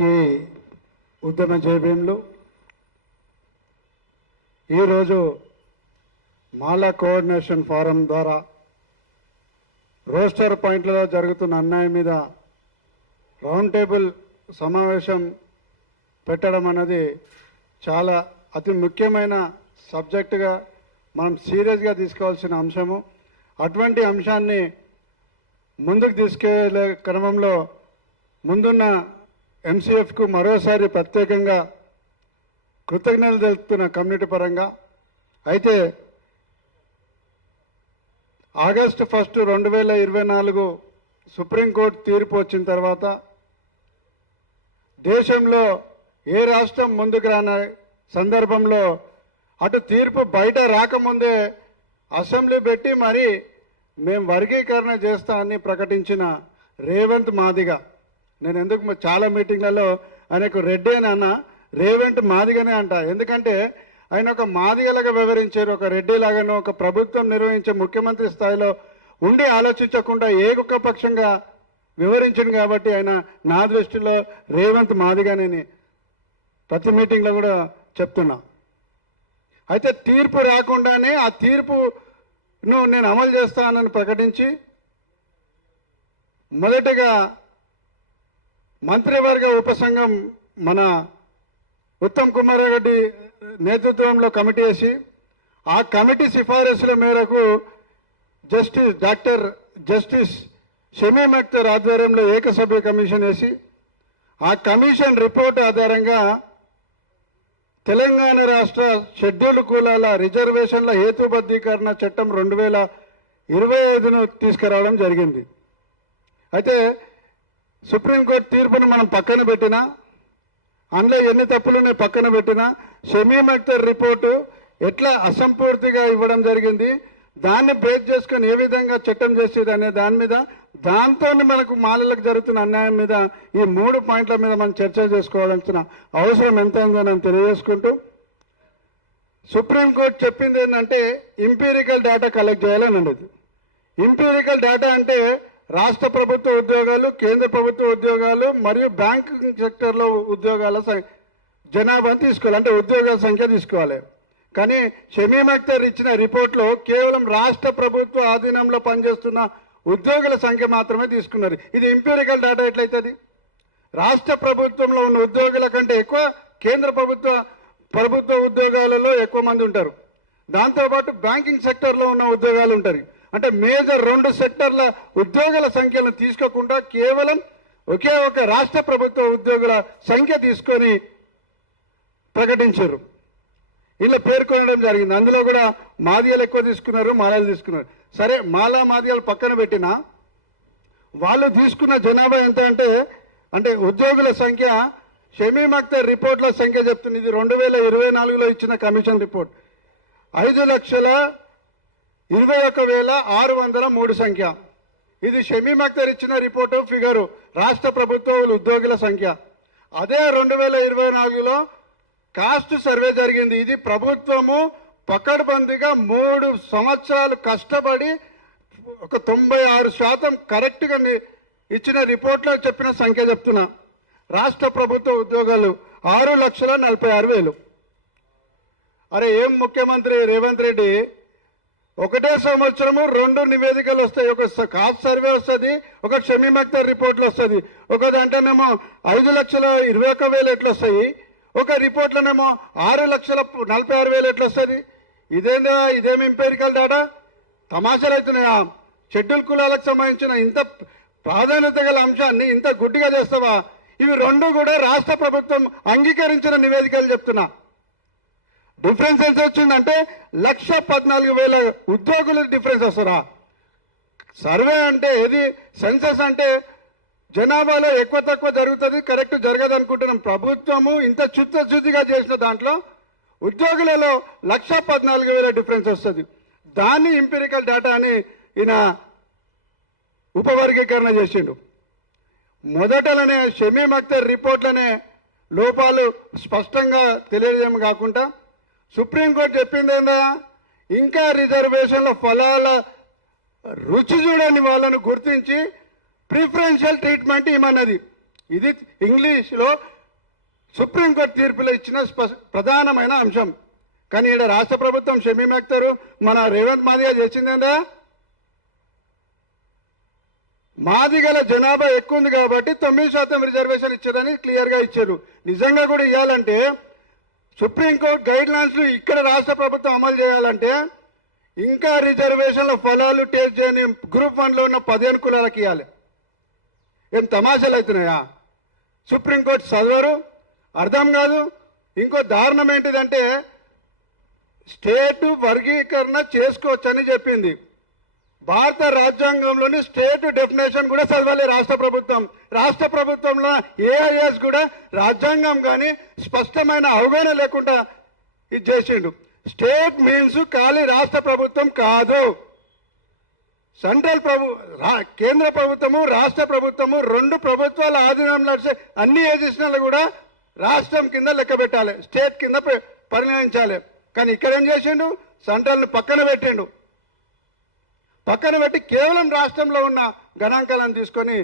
అందరికీ ఉద్యమ జయభీములు. ఈరోజు మాలా కోఆర్డినేషన్ ఫోరం ద్వారా రోస్టర్ పాయింట్లలో జరుగుతున్న అన్యాయం మీద రౌండ్ టేబుల్ సమావేశం పెట్టడం అనేది చాలా అతి ముఖ్యమైన సబ్జెక్టుగా మనం సీరియస్గా తీసుకోవాల్సిన అంశము. అటువంటి అంశాన్ని ముందుకు తీసుకెళ్లే క్రమంలో ముందున్న ఎంసీఎఫ్కు మరోసారి ప్రత్యేకంగా కృతజ్ఞతలు తెలుపుతున్న కమ్యూనిటీ పరంగా. అయితే ఆగస్టు 1, 2024 సుప్రీంకోర్టు తీర్పు వచ్చిన తర్వాత దేశంలో ఏ రాష్ట్రం ముందుకు రాని సందర్భంలో అటు తీర్పు బయట రాకముందే అసెంబ్లీ పెట్టి మరి మేము వర్గీకరణ చేస్తామని ప్రకటించిన రేవంత్ మాదిగ, నేను ఎందుకు చాలా మీటింగ్లలో ఆయనకు రెడ్డి అని అన్న, రేవంత్ మాదిగనే అంట. ఎందుకంటే ఆయన ఒక మాదిగలాగా వివరించారు, ఒక రెడ్డి లాగానో ఒక ప్రభుత్వం నిర్వహించే ముఖ్యమంత్రి స్థాయిలో ఉండి ఆలోచించకుండా ఏకపక్షంగా వివరించింది కాబట్టి ఆయన నా దృష్టిలో రేవంత్ మాదిగనేని ప్రతి మీటింగ్లో కూడా చెప్తున్నా. అయితే తీర్పు రాకుండానే ఆ తీర్పును నేను అమలు చేస్తానని ప్రకటించి మొదటిగా మంత్రివర్గ ఉపసంఘం మన ఉత్తమ్ కుమార్ రెడ్డి నేతృత్వంలో కమిటీ వేసి ఆ కమిటీ సిఫారసుల మేరకు జస్టిస్ షమీమ్ అఖ్తర్ ఆధ్వర్యంలో ఏకసభ్య కమిషన్ వేసి ఆ కమిషన్ రిపోర్ట్ ఆధారంగా తెలంగాణ రాష్ట్ర షెడ్యూల్డ్ కులాల రిజర్వేషన్ల హేతుబద్ధీకరణ చట్టం 2025ను తీసుకురావడం జరిగింది. అయితే సుప్రీంకోర్టు తీర్పును మనం పక్కన పెట్టినా, అందులో ఎన్ని తప్పులున్నాయి పక్కన పెట్టినా, షమీమ్ అఖ్తర్ రిపోర్టు ఎట్లా అసంపూర్తిగా ఇవ్వడం జరిగింది, దాన్ని బేస్ చేసుకొని ఏ విధంగా చట్టం చేసేది అనే దాని మీద, దాంతో మనకు మాలలకు జరుగుతున్న అన్యాయం మీద, ఈ 3 పాయింట్ల మీద మనం చర్చ చేసుకోవాల్సిన అవసరం ఎంత ఉందో నేను తెలియజేసుకుంటూ, సుప్రీంకోర్టు చెప్పింది ఏంటంటే ఇంపీరికల్ డేటా కలెక్ట్ చేయాలని అన్నది. ఇంపీరికల్ డేటా అంటే రాష్ట్ర ప్రభుత్వ ఉద్యోగాలు, కేంద్ర ప్రభుత్వ ఉద్యోగాలు మరియు బ్యాంకింగ్ సెక్టర్లో ఉద్యోగాల జనాభాను తీసుకోవాలి, అంటే ఉద్యోగాల సంఖ్య తీసుకోవాలి. కానీ షమీమ్ అఖ్తర్ ఇచ్చిన రిపోర్ట్లో కేవలం రాష్ట్ర ప్రభుత్వ ఆధీనంలో పనిచేస్తున్న ఉద్యోగుల సంఖ్య మాత్రమే తీసుకున్నారు. ఇది ఇంపీరికల్ డేటా ఎట్లయితుంది? రాష్ట్ర ప్రభుత్వంలో ఉన్న ఉద్యోగుల కంటే ఎక్కువ కేంద్ర ప్రభుత్వ ఉద్యోగాలలో ఎక్కువ మంది ఉంటారు. దాంతోపాటు బ్యాంకింగ్ సెక్టర్లో ఉన్న ఉద్యోగాలు ఉంటారు. అంటే మేజర్ 2 సెక్టర్ల ఉద్యోగుల సంఖ్యను తీసుకోకుండా కేవలం ఒకే ఒక రాష్ట్ర ప్రభుత్వ ఉద్యోగుల సంఖ్య తీసుకొని ప్రకటించారు. ఇలా పేర్కొనడం జరిగింది. అందులో కూడా మాదిగలు ఎక్కువ తీసుకున్నారు, మాలలు తీసుకున్నారు. సరే, మాదిగలు పక్కన పెట్టినా వాళ్ళు తీసుకున్న జనాభా ఎంత అంటే ఉద్యోగుల సంఖ్య షమీమ్ అఖ్తర్ రిపోర్ట్ల సంఖ్య చెప్తుంది. ఇది 2024లో ఇచ్చిన కమిషన్ రిపోర్ట్ 5,21,603 సంఖ్య. ఇది షమీమ్ అఖ్తర్ ఇచ్చిన రిపోర్టు ఫిగరు రాష్ట్ర ప్రభుత్వ ఉద్యోగుల సంఖ్య. అదే 2024లో కాస్ట్ సర్వే జరిగింది. ఇది ప్రభుత్వము పకడ్బందీగా 3 సంవత్సరాలు కష్టపడి ఒక 96% కరెక్ట్గా ఇచ్చిన రిపోర్ట్లో చెప్పిన సంఖ్య చెప్తున్నా. రాష్ట్ర ప్రభుత్వ ఉద్యోగాలు 6,46,000. అరే ఏం ముఖ్యమంత్రి రేవంత్ రెడ్డి, ఒకటే సంవత్సరము 2 నివేదికలు వస్తాయి. ఒక కాస్ట్ సర్వే వస్తుంది, ఒక షమీమ్ అఖ్తర్ రిపోర్ట్లు వస్తుంది. ఒక దాంట్లోనేమో 5,21,000 ఎట్లా వస్తాయి, ఒక రిపోర్ట్లోనేమో 6,46,000 ఎట్లా వస్తుంది? ఇదేమి ఇంపెరికల్ డేటా? తమాషాలు అవుతున్నాయా? షెడ్యూల్ కులాలకు సంబంధించిన ఇంత ప్రాధాన్యత గల అంశాన్ని ఇంత గుడ్డిగా చేస్తావా? ఇవి 2 కూడా రాష్ట్ర ప్రభుత్వం అంగీకరించిన నివేదికలు చెప్తున్నా. డిఫరెన్స్ ఎంత వచ్చిందంటే 1,14,000 ఉద్యోగుల డిఫరెన్స్ వస్తారా? సర్వే అంటే ఏది? సెన్సస్ అంటే జనాభాలో ఎక్కువ తక్కువ జరుగుతుంది, కరెక్ట్ జరగదు అనుకుంటున్నాం. ప్రభుత్వము ఇంత చిత్తశుద్ధిగా చేసిన దాంట్లో ఉద్యోగులలో 1,14,000 డిఫరెన్స్ వస్తుంది. దాన్ని ఇంపెరికల్ డేటా అని ఈయన ఉపవర్గీకరణ చేసిండు. మొదటలోనే షమీమ్ అఖ్తర్ రిపోర్ట్లనే లోపాలు స్పష్టంగా తెలియజేయడం కాకుండా సుప్రీంకోర్టు చెప్పింది ఏందా, ఇంకా రిజర్వేషన్ల ఫలాల రుచి చూడని వాళ్ళను గుర్తించి ప్రిఫరెన్షియల్ ట్రీట్మెంట్ ఇవ్వమన్నది. ఇది ఇంగ్లీష్లో సుప్రీంకోర్టు తీర్పులో ఇచ్చిన ప్రధానమైన అంశం. కానీ ఇక్కడ రాష్ట్ర ప్రభుత్వం షమీమ్ అఖ్తర్ మన రేవంత్ మాదిగా చేసిందేందా, మాదిగల జనాభా ఎక్కువ ఉంది కాబట్టి 9% రిజర్వేషన్ ఇచ్చారని క్లియర్గా ఇచ్చారు. నిజంగా కూడా ఇవ్వాలంటే సుప్రీంకోర్టు గైడ్ లైన్స్ ఇక్కడ రాష్ట్ర ప్రభుత్వం అమలు చేయాలంటే ఇంకా రిజర్వేషన్ల ఫలాలు టేస్ట్ చేయని గ్రూప్ 1లో ఉన్న 15 కులాలకు ఇవ్వాలి. ఏం తమాషాలు అవుతున్నాయా? సుప్రీంకోర్టు చదవరు, అర్థం కాదు. ఇంకో దారుణం ఏంటిదంటే స్టేట్ వర్గీకరణ చేసుకోవచ్చని చెప్పింది. భారత రాజ్యాంగంలోని స్టేట్ డెఫినేషన్ కూడా చదవాలి రాష్ట్ర ప్రభుత్వం. రాష్ట్ర ప్రభుత్వంలో ఏఐఎస్ కూడా రాజ్యాంగం కానీ స్పష్టమైన అవగాహన లేకుండా ఇది చేసిండు. స్టేట్ మీన్స్ ఖాళీ రాష్ట్ర ప్రభుత్వం కాదు. సెంట్రల్ కేంద్ర ప్రభుత్వము రాష్ట్ర ప్రభుత్వము రెండు ప్రభుత్వాల ఆధీనంలో నడిచే అన్ని ఏజెన్సీలు కూడా రాష్ట్రం కింద లెక్క పెట్టాలి, స్టేట్ కింద పరిగణించాలి. కానీ ఇక్కడ ఏం చేసిండు, సెంట్రల్ని పక్కన పెట్టిండు. పక్కన పెట్టి కేవలం రాష్ట్రంలో ఉన్న గణాంకాలను తీసుకొని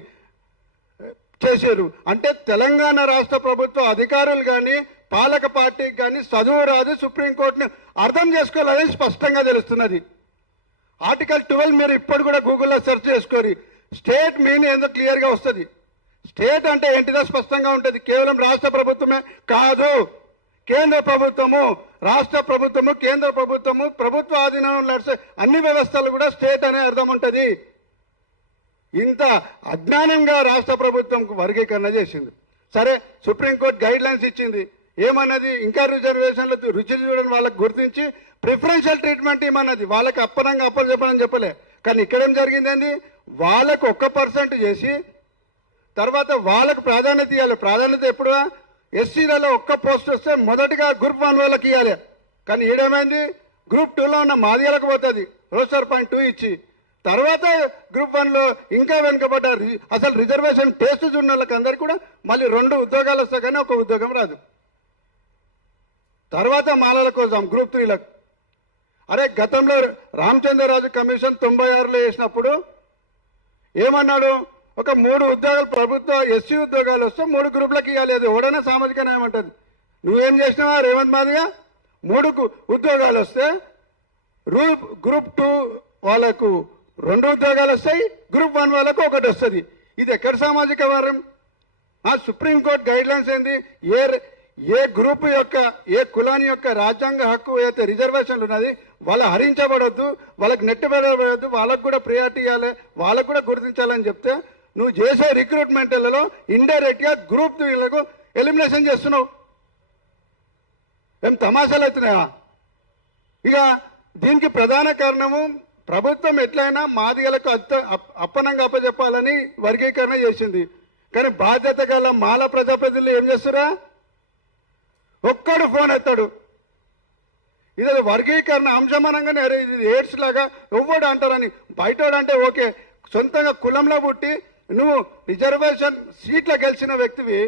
చేశారు. అంటే తెలంగాణ రాష్ట్ర ప్రభుత్వ అధికారులు కానీ పాలక పార్టీకి కానీ చదువు రాదు, సుప్రీంకోర్టుని అర్థం చేసుకోవాలని స్పష్టంగా తెలుస్తున్నది. ఆర్టికల్ 12 మీరు ఇప్పుడు కూడా గూగుల్లో సెర్చ్ చేసుకోరు, స్టేట్ మీన్ ఏందో క్లియర్గా వస్తుంది. స్టేట్ అంటే ఏంటిదో స్పష్టంగా ఉంటుంది. కేవలం రాష్ట్ర ప్రభుత్వమే కాదు, కేంద్ర ప్రభుత్వము, రాష్ట్ర ప్రభుత్వము, కేంద్ర ప్రభుత్వము, ప్రభుత్వ ఆధీనంలో నడిచే అన్ని వ్యవస్థలు కూడా స్టేట్ అనే అర్థం ఉంటుంది. ఇంత అజ్ఞానంగా రాష్ట్ర ప్రభుత్వం వర్గీకరణ చేసింది. సరే, సుప్రీంకోర్టు గైడ్ లైన్స్ ఇచ్చింది. ఏమన్నది, ఇంకా రిజర్వేషన్లు రుచి చూడని వాళ్ళకి గుర్తించి ప్రిఫరెన్షియల్ ట్రీట్మెంట్ ఏమన్నది. వాళ్ళకి అప్పనంగా అప్పలు చెప్పనని చెప్పలే. కానీ ఇక్కడేం జరిగిందండి, వాళ్ళకు 1% చేసి తర్వాత వాళ్ళకు ప్రాధాన్యత ఇవ్వాలి. ప్రాధాన్యత ఎప్పుడు, ఎస్సీలలో 1 పోస్ట్ వస్తే మొదటిగా గ్రూప్ 1 వాళ్ళకి ఇవ్వాలి. కానీ ఈడేమైంది, గ్రూప్ 2లో ఉన్న మాదిగలకు పోతుంది రోస్టర్ పాయింట్ 2 ఇచ్చి. తర్వాత గ్రూప్ 1లో ఇంకా వెనుకబడ్డారు. అసలు రిజర్వేషన్ టేస్ట్ చూసిన వాళ్ళకి అందరికీ కూడా మళ్ళీ 2 ఉద్యోగాలు వస్తాయి కానీ 1 ఉద్యోగం రాదు. తర్వాత మాలలకు వస్తాం గ్రూప్ 3లకు. అరే, గతంలో రామచంద్రరాజు కమిషన్ 96లో వేసినప్పుడు ఏమన్నాడు, ఒక 3 ఉద్యోగాలు ప్రభుత్వ ఎస్సీ ఉద్యోగాలు వస్తే 3 గ్రూపులకు ఇవ్వలేదు. ఎవడైనా సామాజిక న్యాయం అంటది. నువ్వేం చేసినావా రేవంత్ మాదిగా, 3 ఉద్యోగాలు వస్తే గ్రూప్ 2 వాళ్ళకు 2 ఉద్యోగాలు వస్తాయి, గ్రూప్ 1 వాళ్ళకు 1 వస్తుంది. ఇది ఎక్కడ సామాజిక వారం? సుప్రీంకోర్టు గైడ్ లైన్స్ ఏంది, ఏ గ్రూప్ యొక్క ఏ కులాని యొక్క రాజ్యాంగ హక్కు అయితే రిజర్వేషన్లు ఉన్నది వాళ్ళు హరించబడద్దు, వాళ్ళకి నెట్టబడవద్దు, వాళ్ళకు కూడా ప్రియారిటీ ఇవ్వాలి, వాళ్ళకు కూడా గుర్తించాలని చెప్తే నువ్వు చేసే రిక్రూట్మెంట్లలో ఇండైరెక్ట్గా గ్రూప్ 3లకు ఎలిమినేషన్ చేస్తున్నావు. ఏం తమాషాలు అవుతున్నాయా? ఇక దీనికి ప్రధాన కారణము ప్రభుత్వం ఎట్లయినా మాదిగలకు అప్పనంగా అప్పచెప్పాలని వర్గీకరణ చేసింది. కానీ బాధ్యత గల మాల ప్రజాప్రతినిధులు ఏం చేస్తారా, ఒక్కడు ఫోన్ ఎత్తాడు. ఇది వర్గీకరణ అంశమనంగానే అరే ఇది ఎయిడ్స్ లాగా ఎవ్వడు అంటారని. బయటోడు అంటే ఓకే, సొంతంగా కులంలో పుట్టి నువ్వు రిజర్వేషన్ సీట్లో గెలిచిన వ్యక్తివి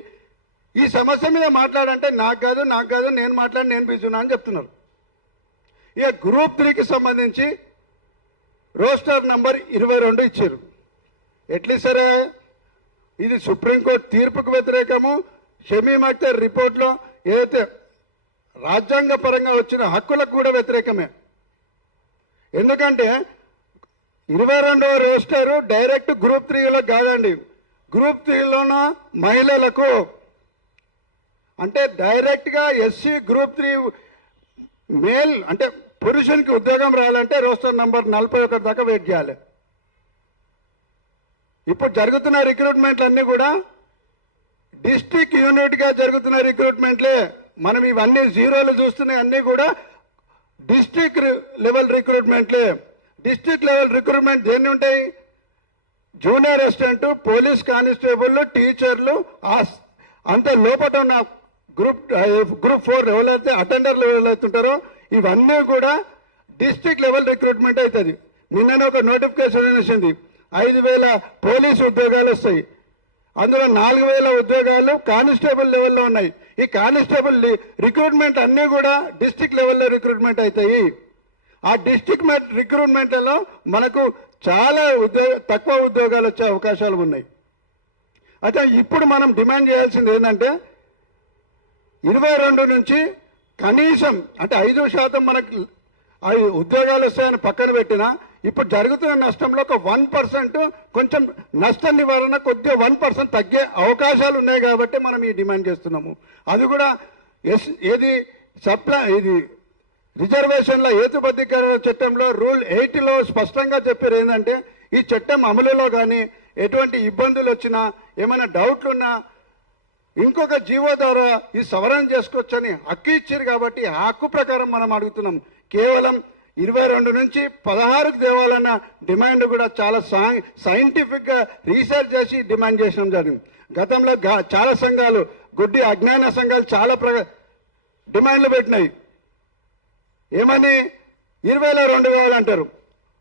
ఈ సమస్య మీద మాట్లాడంటే నాకు కాదు నేను మాట్లాడి నేను బిజునా అని చెప్తున్నారు. ఇక గ్రూప్ 3కి సంబంధించి రోస్టర్ నంబర్ 22 ఇచ్చారు. ఎట్లీసరే ఇది సుప్రీంకోర్టు తీర్పుకు వ్యతిరేకము. షమీమ్ అఖ్తర్ రిపోర్ట్లో ఏదైతే రాజ్యాంగ పరంగా వచ్చిన హక్కులకు కూడా వ్యతిరేకమే. ఎందుకంటే 22వ రోస్టరు డైరెక్ట్ గ్రూప్ 3లో కాదండి, గ్రూప్ 3లోన మహిళలకు అంటే డైరెక్ట్గా ఎస్సీ గ్రూప్ 3 మేల్ అంటే పురుషునికి ఉద్యోగం రావాలంటే రోస్టర్ నంబర్ 41 దాకా వెయిట్ చేయాలి. ఇప్పుడు జరుగుతున్న రిక్రూట్మెంట్లు అన్నీ కూడా డిస్ట్రిక్ట్ యూనిట్గా జరుగుతున్న రిక్రూట్మెంట్లే. మనం ఇవన్నీ జీరోలు చూస్తున్నాయి, అన్నీ కూడా డిస్ట్రిక్ట్ లెవెల్ రిక్రూట్మెంట్లే. డిస్ట్రిక్ట్ లెవెల్ రిక్రూట్మెంట్ దేన్ని ఉంటాయి, జూనియర్ అసిస్టెంట్, పోలీస్ కానిస్టేబుల్, టీచర్లు, అంత లోపల ఉన్న గ్రూప్ 4 ఎవరైతే అటెండర్లు ఎవరైతుంటారో ఇవన్నీ కూడా డిస్ట్రిక్ట్ లెవెల్ రిక్రూట్మెంట్ అవుతుంది. నిన్ననే ఒక నోటిఫికేషన్ వచ్చింది, 5,000 పోలీసు ఉద్యోగాలు వస్తాయి. అందులో 4,000 ఉద్యోగాలు కానిస్టేబుల్ లెవెల్లో ఉన్నాయి. ఈ కానిస్టేబుల్ రిక్రూట్మెంట్ అన్నీ కూడా డిస్ట్రిక్ట్ లెవెల్లో రిక్రూట్మెంట్ అవుతాయి. ఆ డిస్ట్రిక్ట్ రిక్రూట్మెంట్లలో మనకు చాలా తక్కువ ఉద్యోగాలు వచ్చే అవకాశాలు ఉన్నాయి. అయితే ఇప్పుడు మనం డిమాండ్ చేయాల్సింది ఏంటంటే 22 నుంచి కనీసం అంటే 5% మనకు ఉద్యోగాలు వస్తాయని పక్కన పెట్టినా ఇప్పుడు జరుగుతున్న నష్టంలో ఒక 1% కొంచెం నష్ట నివారణ కొద్దిగా 1% తగ్గే అవకాశాలు ఉన్నాయి కాబట్టి మనం ఈ డిమాండ్ చేస్తున్నాము. అది కూడా ఏది ఇది రిజర్వేషన్ల హేతుబద్ధీకరణ చట్టంలో రూల్ 8లో స్పష్టంగా చెప్పారు ఏంటంటే ఈ చట్టం అమలులో కానీ ఎటువంటి ఇబ్బందులు వచ్చినా ఏమైనా డౌట్లు ఉన్నా ఇంకొక జీవో ద్వారా ఈ సవరణ చేసుకోవచ్చని హక్కు ఇచ్చారు కాబట్టి ఆ హక్కు ప్రకారం మనం అడుగుతున్నాం. కేవలం 22 నుంచి 16కు తేవాలన్న డిమాండ్ కూడా చాలా సైంటిఫిక్గా రీసెర్చ్ చేసి డిమాండ్ చేసడం జరిగింది. గతంలో చాలా సంఘాలు గుడ్డి అజ్ఞాన సంఘాలు చాలా డిమాండ్లు పెట్టినాయి. ఏమని 20లో 2 కావాలంటారు,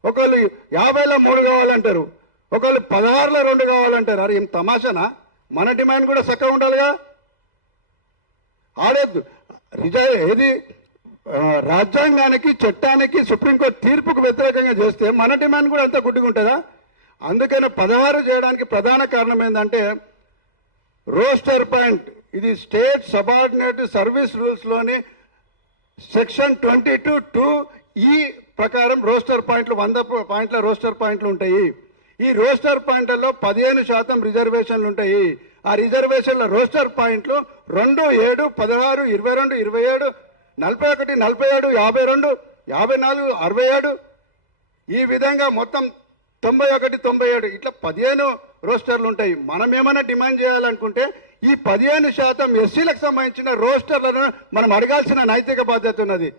ఒకళ్ళు 50లో 3 కావాలంటారు, ఒకళ్ళు 16లో 2 కావాలంటారు. అరే ఏం తమాషానా? మన డిమాండ్ కూడా చక్కగా ఉండాలిగా. ఆడేద్దు ఏది రాజ్యాంగానికి చట్టానికి సుప్రీంకోర్టు తీర్పుకు వ్యతిరేకంగా చేస్తే మన డిమాండ్ కూడా అంత గుడ్డిగా ఉంటుందా? అందుకని 16 చేయడానికి ప్రధాన కారణం ఏంటంటే రోస్టర్ పాయింట్, ఇది స్టేట్ సబార్డినేట్ సర్వీస్ రూల్స్లోని సెక్షన్ 22(2)E ప్రకారం రోస్టర్ పాయింట్లు 100 పాయింట్ల రోస్టర్ పాయింట్లు ఉంటాయి. ఈ రోస్టర్ పాయింట్లలో 15% రిజర్వేషన్లు ఉంటాయి. ఆ రిజర్వేషన్ల రోస్టర్ పాయింట్లు 2, 7, 16, 22, 27, 41, 47, 52, 54, 67 ఈ విధంగా మొత్తం 91, 97 ఇట్లా 15 రోస్టర్లు ఉంటాయి. మనం ఏమైనా డిమాండ్ చేయాలనుకుంటే ఈ 15% ఎస్సీలకు సంబంధించిన రోస్టర్లను మనం అడగాల్సిన నైతిక బాధ్యత ఉన్నది.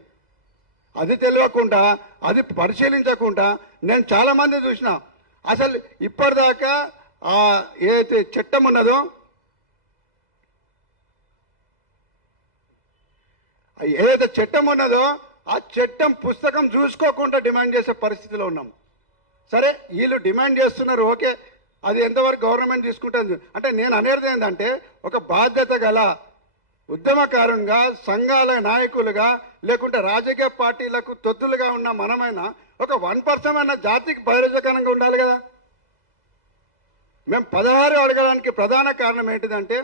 అది తెలియకుండా అది పరిశీలించకుండా నేను చాలామంది చూసిన అసలు ఇప్పటిదాకా ఏదైతే చట్టం ఉన్నదో ఆ చట్టం పుస్తకం చూసుకోకుండా డిమాండ్ చేసే పరిస్థితిలో ఉన్నాం. సరే వీళ్ళు డిమాండ్ చేస్తున్నారు, ఓకే, అది ఎంతవరకు గవర్నమెంట్ తీసుకుంటుంది అంటే నేను అనేది ఏంటంటే ఒక బాధ్యత గల ఉద్యమకారునిగా సంఘాల నాయకులుగా లేకుంటే రాజకీయ పార్టీలకు తొత్తులుగా ఉన్న మనమైనా ఒక 1% అన్న జాతికి ప్రయోజనకరంగా ఉండాలి కదా. మేము 16 అడగడానికి ప్రధాన కారణం ఏంటిదంటే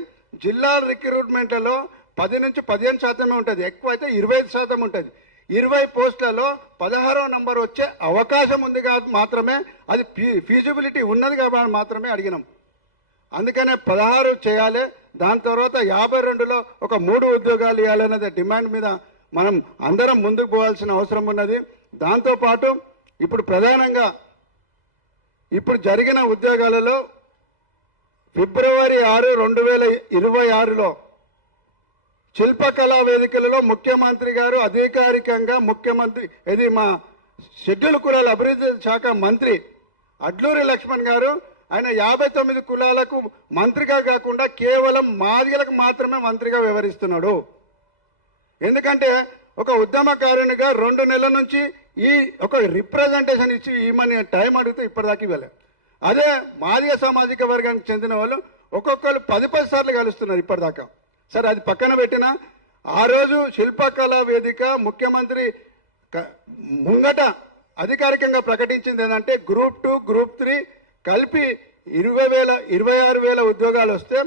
జిల్లా రిక్రూట్మెంట్లలో 10 నుంచి 15% ఉంటుంది, ఎక్కువ అయితే 25% ఉంటుంది. 20 పోస్టులలో 16వ నంబర్ వచ్చే అవకాశం ఉంది కాబట్టి మాత్రమే అది ఫీజిబిలిటీ ఉన్నది కాబట్టి మాత్రమే అడిగినాం. అందుకనే 16 చేయాలి. దాని తర్వాత 52లో ఒక 3 ఉద్యోగాలు ఇవ్వాలనేది డిమాండ్ మీద మనం అందరం ముందుకు పోవాల్సిన అవసరం ఉన్నది. దాంతోపాటు ఇప్పుడు ప్రధానంగా ఇప్పుడు జరిగిన ఉద్యోగాలలో ఫిబ్రవరి 6, 2026లో శిల్పకళా వేదికలలో ముఖ్యమంత్రి గారు అధికారికంగా ఇది మా షెడ్యూల్ కులాల అభివృద్ధి శాఖ మంత్రి అడ్లూరి లక్ష్మణ్ గారు ఆయన 59 కులాలకు మంత్రిగా కాకుండా కేవలం మాదిగలకు మాత్రమే మంత్రిగా వ్యవహరిస్తున్నాడు. ఎందుకంటే ఒక ఉద్యమకారునిగా 2 నెలల నుంచి ఈ ఒక రిప్రజెంటేషన్ ఇచ్చి ఈమని టైం అడిగితే ఇప్పటిదాకా ఇవ్వలే. అదే మాదిగ సామాజిక వర్గానికి చెందిన వాళ్ళు ఒక్కొక్కరు 10 సార్లు కలుస్తున్నారు ఇప్పటిదాకా. సరే అది పక్కన పెట్టినా ఆ రోజు శిల్పకళా వేదిక ముఖ్యమంత్రి ముంగట అధికారికంగా ప్రకటించింది ఏంటంటే గ్రూప్ 2, గ్రూప్ 3 కలిపి 26,000 ఉద్యోగాలు వస్తే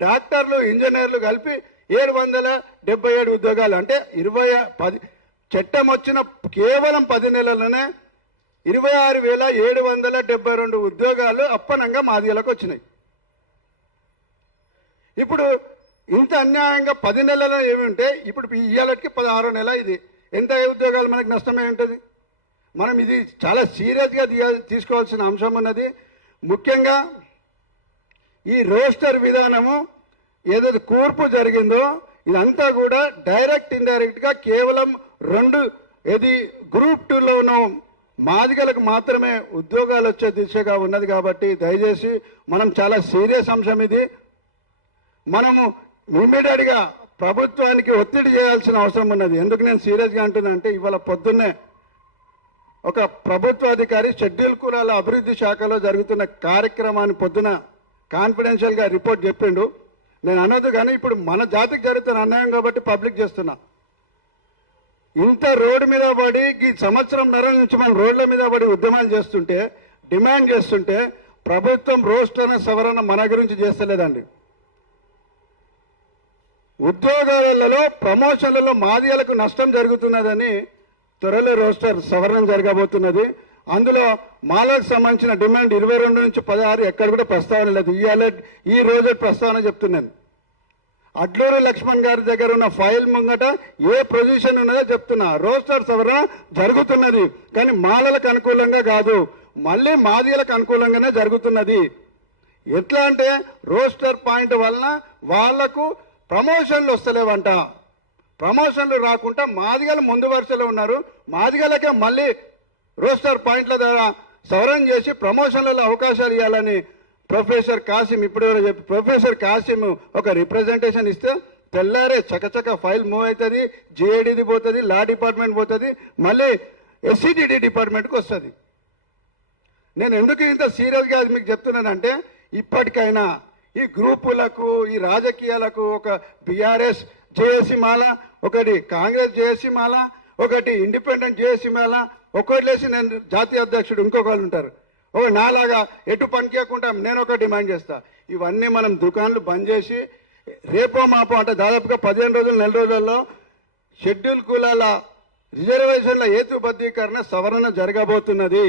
డాక్టర్లు ఇంజనీర్లు కలిపి 777 ఉద్యోగాలు అంటే 10 చట్టం వచ్చిన కేవలం 10 నెలల్లోనే 26,772 ఉద్యోగాలు అప్పనంగా మాదిగలకు వచ్చినాయి. ఇప్పుడు ఇంత అన్యాయంగా 10 నెలల్లో ఏమి ఉంటే ఇప్పుడు ఇయ్యాలకి 16వ నెల ఇది ఎంత ఉద్యోగాలు మనకు నష్టమే ఉంటుంది. మనం ఇది చాలా సీరియస్గా తీసుకోవాల్సిన అంశం ఉన్నది. ముఖ్యంగా ఈ రోస్టర్ విధానము ఏదైతే కూర్పు జరిగిందో ఇదంతా కూడా డైరెక్ట్ ఇండైరెక్ట్గా కేవలం 2 గ్రూప్ 2లో ఉన్న మాదిగలకు మాత్రమే ఉద్యోగాలు వచ్చే దిశగా ఉన్నది. కాబట్టి దయచేసి మనం చాలా సీరియస్ అంశం ఇది. మనము ఇమ్మీడియట్గా ప్రభుత్వానికి ఒత్తిడి చేయాల్సిన అవసరం ఉన్నది. ఎందుకు నేను సీరియస్గా అంటున్నా అంటే ఇవాళ పొద్దున్నే ఒక ప్రభుత్వ అధికారి షెడ్యూల్ కులాల అభివృద్ధి శాఖలో జరుగుతున్న కార్యక్రమాన్ని పొద్దున కాన్ఫిడెన్షియల్గా రిపోర్ట్ చెప్పిండు. నేను అనొద్దు కానీ ఇప్పుడు మన జాతికి జరుగుతున్న అన్యాయం కాబట్టి పబ్లిక్ చేస్తున్నా. ఇంత రోడ్డు మీద పడి ఈ సంవత్సరంన్నర నుంచి మనం రోడ్ల మీద పడి ఉద్యమాలు చేస్తుంటే డిమాండ్ చేస్తుంటే ప్రభుత్వం రోస్టర్ సవరణ మన గురించి చేస్తలేదండి. ఉద్యోగాలలో ప్రమోషన్లలో మాదిగలకు నష్టం జరుగుతున్నదని త్వరలో రోస్టర్ సవరణ జరగబోతున్నది. అందులో మాలకు సంబంధించిన డిమాండ్ 22 నుంచి 16 ఎక్కడ కూడా ప్రస్తావన లేదు. ఈ రోజు ప్రస్తావన చెప్తున్నాను. అడ్లూరి లక్ష్మణ్ గారి దగ్గర ఉన్న ఫైల్ ముంగట ఏ పొజిషన్ ఉన్నదో చెప్తున్నా. రోస్టర్ సవరణ జరుగుతున్నది, కానీ మాలలకు అనుకూలంగా కాదు, మళ్ళీ మాదిగలకు అనుకూలంగానే జరుగుతున్నది. ఎట్లా అంటే రోస్టర్ పాయింట్ వలన వాళ్లకు ప్రమోషన్లు వస్తలేవంట. ప్రమోషన్లు రాకుండా మాదిగలు ముందు వరుసలో ఉన్నారు. మాదిగలకే మళ్ళీ రోస్టర్ పాయింట్ల ద్వారా సవరణ చేసి ప్రమోషన్లలో అవకాశాలు ఇవ్వాలని ప్రొఫెసర్ కాసిం ఇప్పుడు చెప్పి ప్రొఫెసర్ కాసిం ఒక రిప్రజెంటేషన్ ఇస్తే తెల్లారే చకచక ఫైల్ మూవ్ అవుతుంది, జిఐడిది పోతుంది, లా డిపార్ట్మెంట్ పోతుంది, మళ్ళీ ఎస్సిడిడి డిపార్ట్మెంట్కి వస్తుంది. నేను ఎందుకు ఇంత సీరియస్గా అది మీకు చెప్తున్నానంటే, ఇప్పటికైనా ఈ గ్రూపులకు ఈ రాజకీయాలకు ఒక బీఆర్ఎస్ జేఏసీ మాల, ఒకటి కాంగ్రెస్ జేఏసీ మాల, ఒకటి ఇండిపెండెంట్ జేఏసీ మాల, ఒకటి లేసి నేను జాతీయ అధ్యక్షుడు ఇంకొకళ్ళు ఉంటారు. ఒక నాలాగా ఎటు పనికేయకుండా నేను ఒక డిమాండ్ చేస్తా. ఇవన్నీ మనం దుకాన్లు బంద్ చేసి రేపో మాపో అంటే దాదాపుగా 15 రోజులు నెల రోజుల్లో షెడ్యూల్ కులాల రిజర్వేషన్ల హేతుబద్ధీకరణ సవరణ జరగబోతున్నది.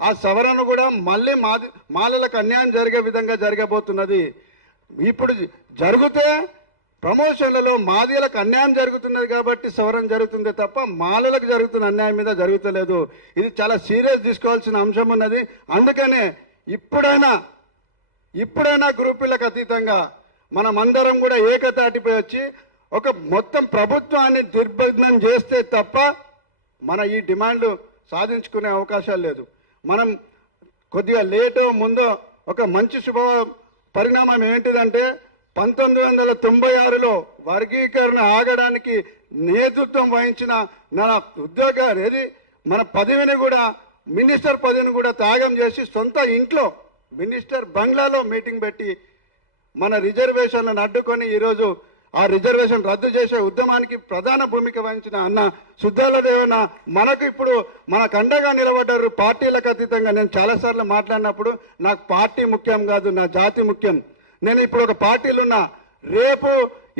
ఆ సవరణ కూడా మళ్ళీ మాలలకు అన్యాయం జరిగే విధంగా జరగబోతున్నది. ఇప్పుడు జరిగితే ప్రమోషన్లలో మాదిగలకు అన్యాయం జరుగుతున్నది కాబట్టి సవరణ జరుగుతుంది తప్ప మాలలకు జరుగుతున్న అన్యాయం మీద జరుగుతలేదు. ఇది చాలా సీరియస్ తీసుకోవాల్సిన అంశం ఉన్నది. అందుకనే ఇప్పుడైనా గ్రూపులకు అతీతంగా మనం అందరం కూడా ఏకతాటిపై వచ్చి ఒక మొత్తం ప్రభుత్వాన్ని దుర్భగ్నం చేస్తే తప్ప మన ఈ డిమాండ్లు సాధించుకునే అవకాశాలు లేదు. మనం కొద్దిగా లేటో ముందో ఒక మంచి శుభ పరిణామం ఏంటిదంటే 1996లో వర్గీకరణ ఆగడానికి నేతృత్వం వహించిన మన పదవిని కూడా మినిస్టర్ పదవిని కూడా త్యాగం చేసి సొంత ఇంట్లో మినిస్టర్ బంగ్లాలో మీటింగ్ పెట్టి మన రిజర్వేషన్లను అడ్డుకొని ఈరోజు ఆ రిజర్వేషన్ రద్దు చేసే ఉద్యమానికి ప్రధాన భూమిక వహించిన అన్న సుద్దాల దేవన్న మనకు ఇప్పుడు మనకు అండగా నిలబడ్డారు. పార్టీలకు అతీతంగా నేను చాలాసార్లు మాట్లాడినప్పుడు నాకు పార్టీ ముఖ్యం కాదు, నా జాతి ముఖ్యం. నేను ఇప్పుడు ఒక పార్టీలు ఉన్నా, రేపు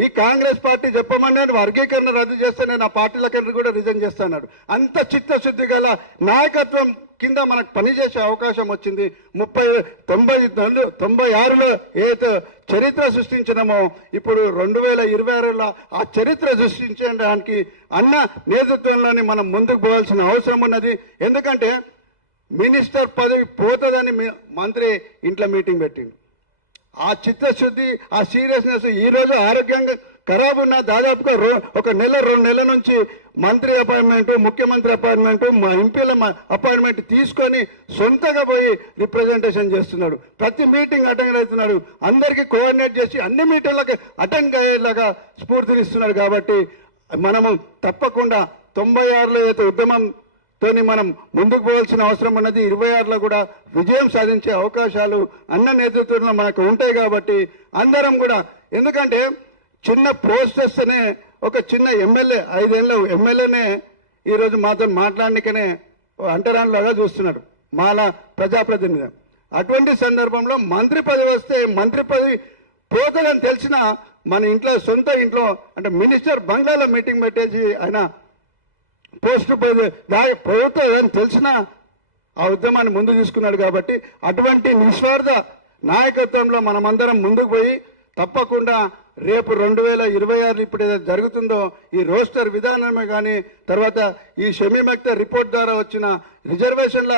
ఈ కాంగ్రెస్ పార్టీ చెప్పమని వర్గీకరణ రద్దు చేస్తే నేను ఆ పార్టీలకి కూడా రిజైన్ చేస్తాను. అంత చిత్తశుద్ధి గల నాయకత్వం కింద మనకు పనిచేసే అవకాశం వచ్చింది. 1996లో ఏదైతే చరిత్ర సృష్టించినామో ఇప్పుడు 2026లో ఆ చరిత్ర సృష్టించడానికి అన్న నేతృత్వంలోని మనం ముందుకు పోవాల్సిన అవసరం ఉన్నది. ఎందుకంటే మినిస్టర్ పదవి పోతుందని మంత్రి ఇంట్లో మీటింగ్ పెట్టింది. ఆ చిత్తశుద్ధి, ఆ సీరియస్నెస్ ఈరోజు ఆరోగ్యంగా ఖరాబ్ ఉన్న దాదాపుగా ఒక నెల 2 నెలల నుంచి మంత్రి అపాయింట్మెంటు, ముఖ్యమంత్రి అపాయింట్మెంటు, మా ఎంపీల అపాయింట్మెంట్ తీసుకొని సొంతగా పోయి రిప్రజెంటేషన్ చేస్తున్నాడు. ప్రతి మీటింగ్ అటెండ్ అవుతున్నాడు. అందరికీ కోఆర్డినేట్ చేసి అన్ని మీటింగ్లకు అటెండ్ అయ్యేలాగా స్ఫూర్తినిస్తున్నాడు. కాబట్టి మనము తప్పకుండా 96లో అయితే ఉద్యమంతోని మనం ముందుకు పోవాల్సిన అవసరం ఉన్నది. 26లో కూడా విజయం సాధించే అవకాశాలు అన్న నేతృత్వంలో మనకు ఉంటాయి. కాబట్టి అందరం కూడా, ఎందుకంటే చిన్న పోస్టర్స్ అనే ఒక చిన్న ఎమ్మెల్యే 5 ఏళ్ళ ఎమ్మెల్యేనే ఈరోజు మాతో మాట్లాడనికనే అంటరానిలాగా చూస్తున్నాడు మాల ప్రజాప్రతినిధి. అటువంటి సందర్భంలో మంత్రి పదవి వస్తే మంత్రి పదవి పోతుందని తెలిసిన మన ఇంట్లో సొంత ఇంట్లో అంటే మినిస్టర్ బంగ్లాలో మీటింగ్ పెట్టేసి ఆయన పోస్టు పోతుందని తెలిసిన ఆ ఉద్యమాన్ని ముందు తీసుకున్నాడు. కాబట్టి అటువంటి నిస్వార్థ నాయకత్వంలో మనమందరం ముందుకు పోయి తప్పకుండా రేపు 2026 ఇప్పుడు ఏదైతే జరుగుతుందో ఈ రోస్టర్ విధానమే కానీ తర్వాత ఈ షమీమ్ అఖ్తర్ రిపోర్ట్ ద్వారా వచ్చిన రిజర్వేషన్ల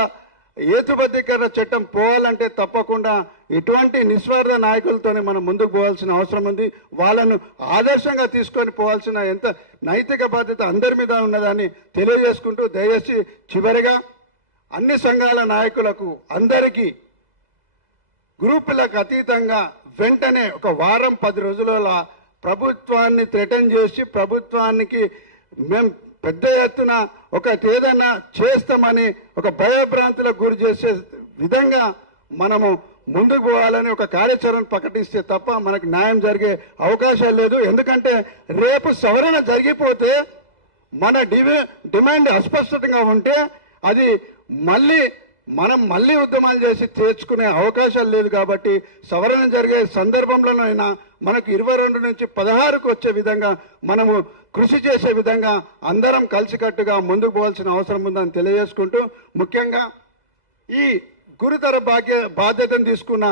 హేతుబద్ధీకరణ చట్టం పోవాలంటే తప్పకుండా ఇటువంటి నిస్వార్థ నాయకులతోనే మనం ముందుకు పోవాల్సిన అవసరం ఉంది. వాళ్ళను ఆదర్శంగా తీసుకొని పోవాల్సిన ఎంత నైతిక బాధ్యత అందరి మీద ఉన్నదని తెలియజేసుకుంటూ దయచేసి చివరిగా అన్ని సంఘాల నాయకులకు అందరికీ గ్రూపులకు అతీతంగా వెంటనే ఒక వారం 10 రోజులలో ప్రభుత్వాన్ని థ్రెటన్ చేసి ప్రభుత్వానికి మేము పెద్ద ఎత్తున ఏదైనా చేస్తామని ఒక భయభ్రాంతులకు గురి చేసే విధంగా మనము ముందుకు పోవాలని ఒక కార్యాచరణ ప్రకటిస్తే తప్ప మనకు న్యాయం జరిగే అవకాశాలు లేదు. ఎందుకంటే రేపు సవరణ జరిగిపోతే మన డిమాండ్ అస్పష్టంగా ఉంటే అది మళ్ళీ మనం మళ్ళీ ఉద్యమాలు చేసి చేర్చుకునే అవకాశాలు లేదు కాబట్టి సవరణ జరిగే సందర్భంలోనైనా మనకు 22 నుంచి 16కు వచ్చే విధంగా మనము కృషి చేసే విధంగా అందరం కలిసికట్టుగా ముందుకు పోవాల్సిన అవసరం ఉందని తెలియజేసుకుంటూ, ముఖ్యంగా ఈ గురుతర బాధ్యతను తీసుకున్న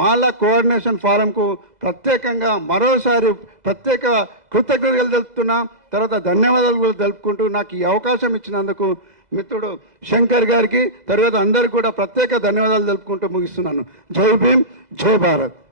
మాల కోఆర్డినేషన్ ఫారంకు ప్రత్యేకంగా మరోసారి ప్రత్యేక కృతజ్ఞతలు తెలుపుతున్నా. తర్వాత ధన్యవాదాలు కూడా తెలుపుకుంటూ నాకు ఈ అవకాశం ఇచ్చినందుకు మిత్రుడు శంకర్ గారికి, తర్వాత అందరికీ కూడా ప్రత్యేక ధన్యవాదాలు తెలుపుకుంటూ ముగిస్తున్నాను. జై భీమ్, జై భారత్.